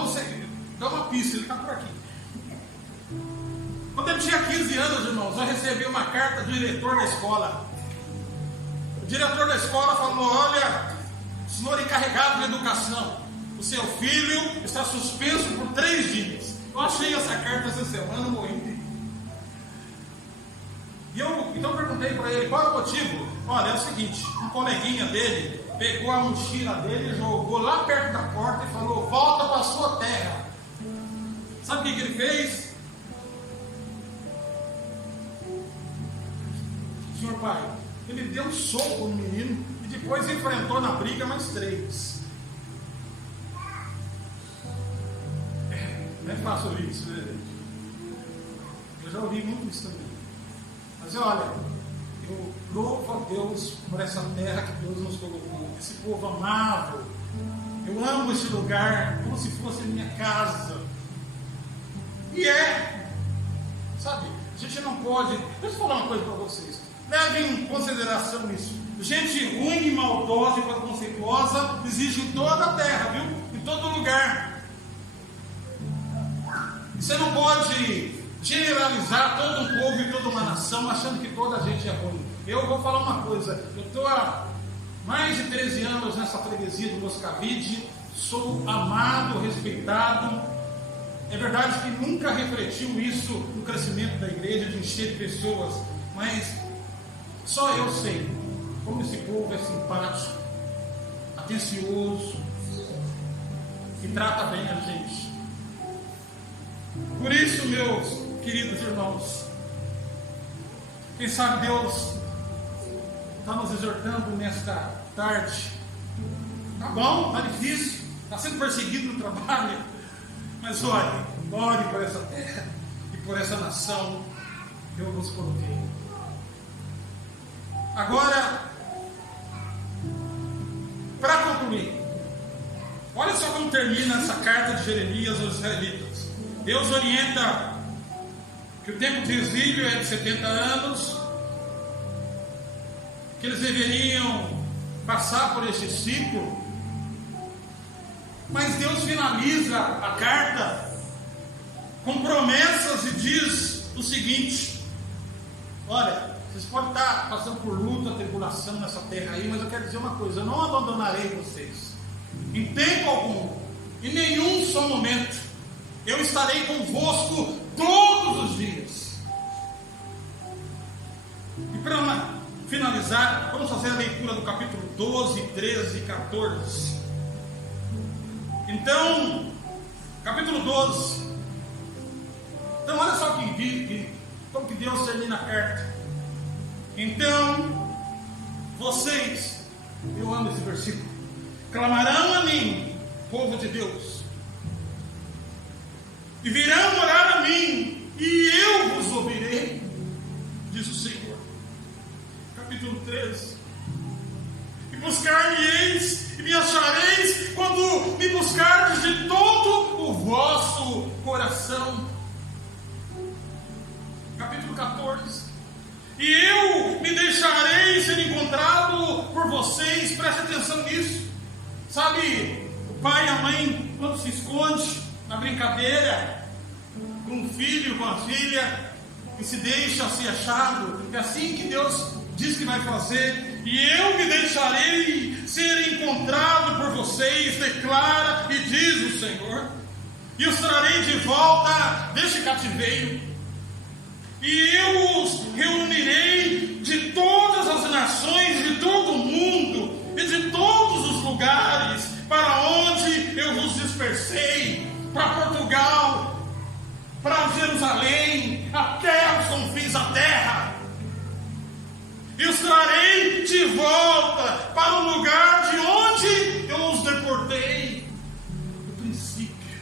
uma pista, ele está por aqui. Quando ele tinha 15 anos, irmãos, eu recebi uma carta do diretor da escola. O diretor da escola falou: olha, senhor encarregado de educação, o seu filho está suspenso por 3 dias. Eu achei essa carta essa semana, morri. Então eu perguntei para ele qual é o motivo. Olha, é o seguinte: um coleguinha dele pegou a mochila dele, jogou lá perto da porta e falou: volta para a sua terra. Sabe o que ele fez? Senhor pai, ele deu um soco no menino e depois enfrentou na briga mais 3. Não é fácil ouvir isso, né, gente? Eu já ouvi muito isso também. Mas olha, eu louvo a Deus por essa terra que Deus nos colocou, esse povo amável. Eu amo esse lugar como se fosse a minha casa. E sabe, a gente não pode. Deixa eu falar uma coisa para vocês. Levem em consideração isso. Gente ruim, maldosa e preconceituosa existe em toda a terra, viu? Em todo lugar. Você não pode generalizar todo um povo e toda uma nação achando que toda a gente é ruim. Eu vou falar uma coisa: eu estou há mais de 13 anos nessa freguesia do Moscavide, sou amado, respeitado. É verdade que nunca refletiu isso no crescimento da igreja, de encher de pessoas, mas só eu sei como esse povo é simpático, atencioso e trata bem a gente. Por isso, meus queridos irmãos, quem sabe Deus está nos exortando nesta tarde. Tá bom, tá difícil, está sendo perseguido no trabalho, mas ore por essa terra e por essa nação que eu vos coloquei. Agora, para concluir, olha só como termina essa carta de Jeremias aos israelitas. Deus orienta que o tempo de exílio é de 70 anos, que eles deveriam passar por este ciclo, mas Deus finaliza a carta com promessas e diz o seguinte: olha, vocês podem estar passando por luta, tribulação nessa terra aí, mas eu quero dizer uma coisa: eu não abandonarei vocês em tempo algum, em nenhum só momento. Eu estarei convosco todos os dias. E para finalizar, vamos fazer a leitura do capítulo 12, 13 e 14. Então, capítulo 12. Então, olha só como que Deus termina a carta. Então, vocês, eu amo esse versículo, clamarão a mim, povo de Deus, e virão orar a mim, e eu vos ouvirei, diz o Senhor. Capítulo 13. E buscar-me-eis, e me achareis, quando me buscardes de todo o vosso coração. Capítulo 14. E eu me deixarei ser encontrado por vocês. Preste atenção nisso. Sabe, o pai e a mãe, quando se esconde na brincadeira com o filho, com a filha, e se deixa ser achado, é assim que Deus diz que vai fazer. E eu me deixarei ser encontrado por vocês, declara e diz o Senhor, e os trarei de volta deste cativeiro, e eu os reunirei de todas as nações, de todo o mundo e de todos os lugares para onde eu vos dispersei, para Portugal, para Jerusalém, até os confins da terra, e os trarei de volta para o lugar de onde eu os deportei. No princípio,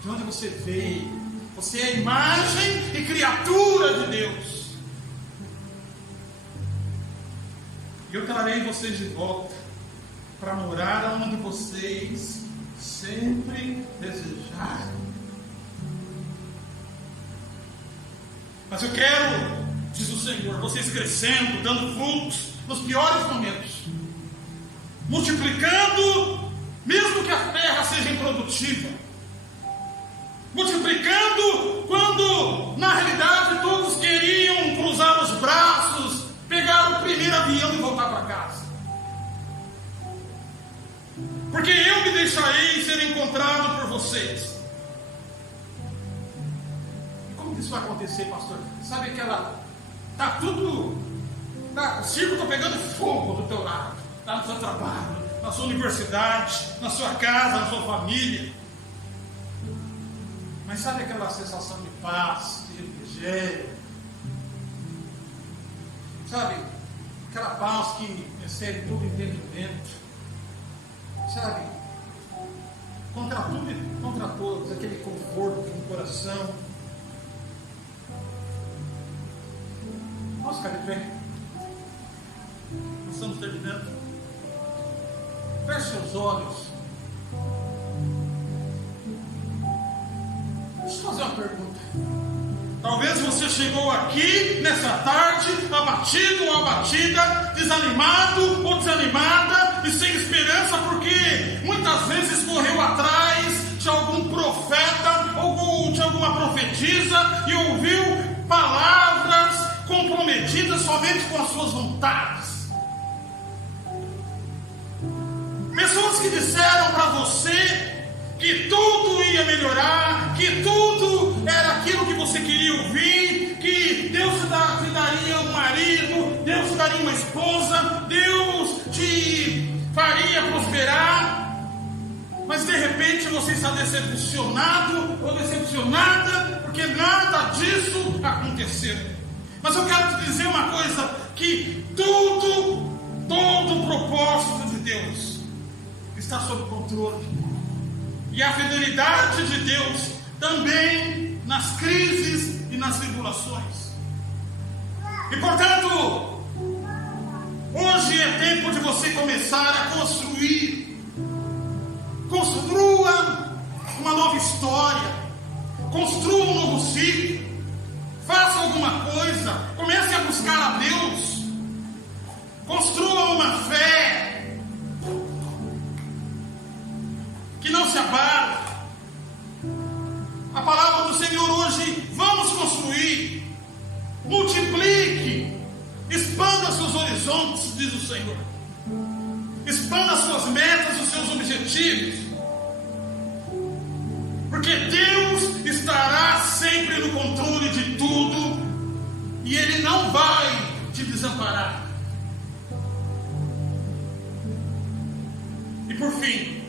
de onde você veio. Você é imagem e criatura de Deus. E eu trarei vocês de volta para morar onde vocês sempre desejaram. Mas eu quero, diz o Senhor, vocês crescendo, dando frutos nos piores momentos, multiplicando, mesmo que a terra seja improdutiva, multiplicando quando na realidade todos queriam cruzar os braços, pegar o primeiro avião e voltar para casa. Porque eu me deixarei ser encontrado por vocês. E como isso vai acontecer, pastor? Sabe aquela... o circo está pegando fogo do teu lado, está no seu trabalho, na sua universidade, na sua casa, na sua família. Mas sabe aquela sensação de paz, de refrigério? Sabe? Aquela paz que excede todo entendimento. Sabe? Contra tudo e contra todos, aquele conforto no coração. Vamos ficar de pé. Nós estamos terminando. Feche seus olhos. Deixa eu fazer uma pergunta. Talvez você chegou aqui nessa tarde abatido ou abatida, desanimado ou desanimada e sem esperança, porque muitas vezes correu atrás de algum profeta ou de alguma profetisa e ouviu palavras comprometidas somente com as suas vontades. Pessoas que disseram para você que tudo ia melhorar, que tudo era aquilo que você queria ouvir, que Deus te daria um marido, Deus te daria uma esposa, Deus te faria prosperar, mas de repente você está decepcionado ou decepcionada, porque nada disso aconteceu. Mas eu quero te dizer uma coisa, que todo o propósito de Deus está sob controle. E a fidelidade de Deus também nas crises e nas tribulações. E portanto, hoje é tempo de você começar a construir. Construa uma nova história. Construa um novo ciclo. Faça alguma coisa. Comece a buscar a Deus. Construa uma fé que não se abala. A palavra do Senhor hoje: vamos construir, multiplique, expanda seus horizontes, diz o Senhor, expanda suas metas, os seus objetivos, porque Deus estará sempre no controle de tudo e Ele não vai te desamparar. E por fim,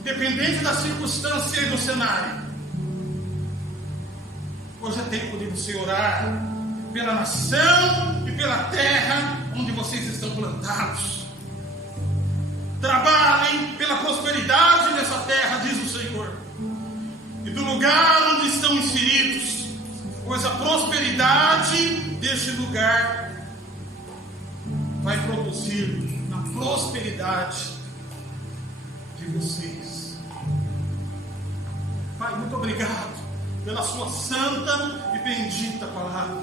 independente da circunstância e do cenário, hoje é tempo de você orar pela nação e pela terra onde vocês estão plantados. Trabalhem pela prosperidade dessa terra, diz o Senhor, e do lugar onde estão inseridos, pois a prosperidade deste lugar vai produzir na prosperidade de vocês. Pai, muito obrigado pela sua santa e bendita palavra,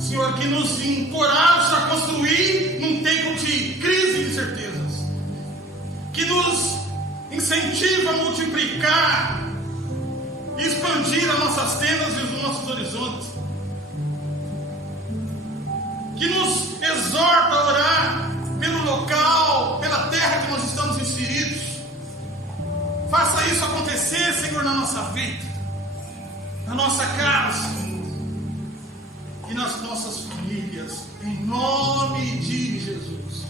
Senhor, que nos encoraja a construir num tempo de crise e incertezas, que nos incentiva a multiplicar e expandir as nossas tendas e os nossos horizontes, que nos exorta a orar pelo local, pela terra que nós estamos inseridos. Faça isso acontecer, Senhor, na nossa vida, na nossa casa e nas nossas famílias, em nome de Jesus.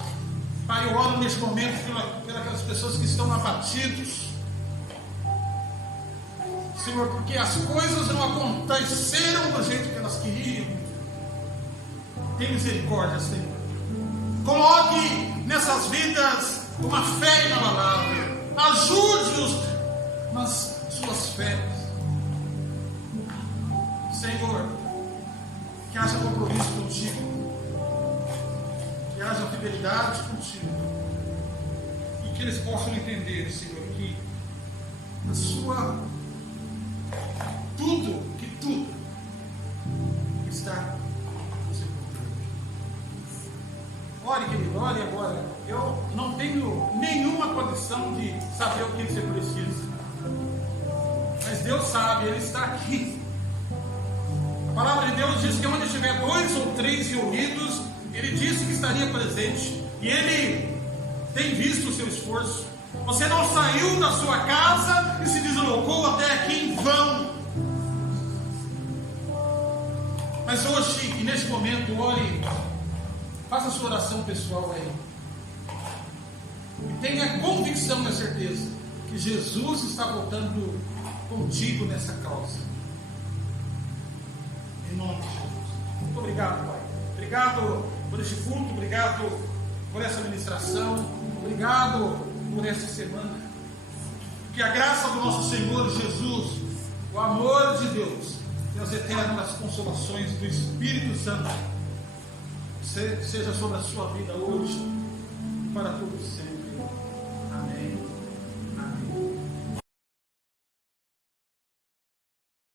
Pai, eu oro neste momento pelas pessoas que estão abatidos, Senhor, porque as coisas não aconteceram do jeito que elas queriam. Tem misericórdia, Senhor. Coloque nessas vidas uma fé inabalável. Ajude-os nas suas fés, Senhor. Que haja compromisso contigo, que haja fidelidade contigo, que eles possam entender, Senhor, que a sua tudo está no seu controle. Ore, querido, ore agora. Eu não tenho nenhuma condição de saber o que você precisa, mas Deus sabe, Ele está aqui. A palavra de Deus diz que onde estiver 2 ou 3 reunidos, Ele disse que estaria presente, e Ele tem visto o seu esforço. Você não saiu da sua casa e se deslocou até aqui em vão. Mas hoje, e neste momento, ore, faça a sua oração pessoal aí. E tenha convicção e a certeza que Jesus está voltando contigo nessa causa. Em nome de Jesus. Muito obrigado, Pai. Obrigado por este culto, obrigado por essa ministração, obrigado por essa semana. Que a graça do nosso Senhor Jesus, o amor de Deus e as eternas consolações do Espírito Santo seja sobre a sua vida hoje e para todos sempre.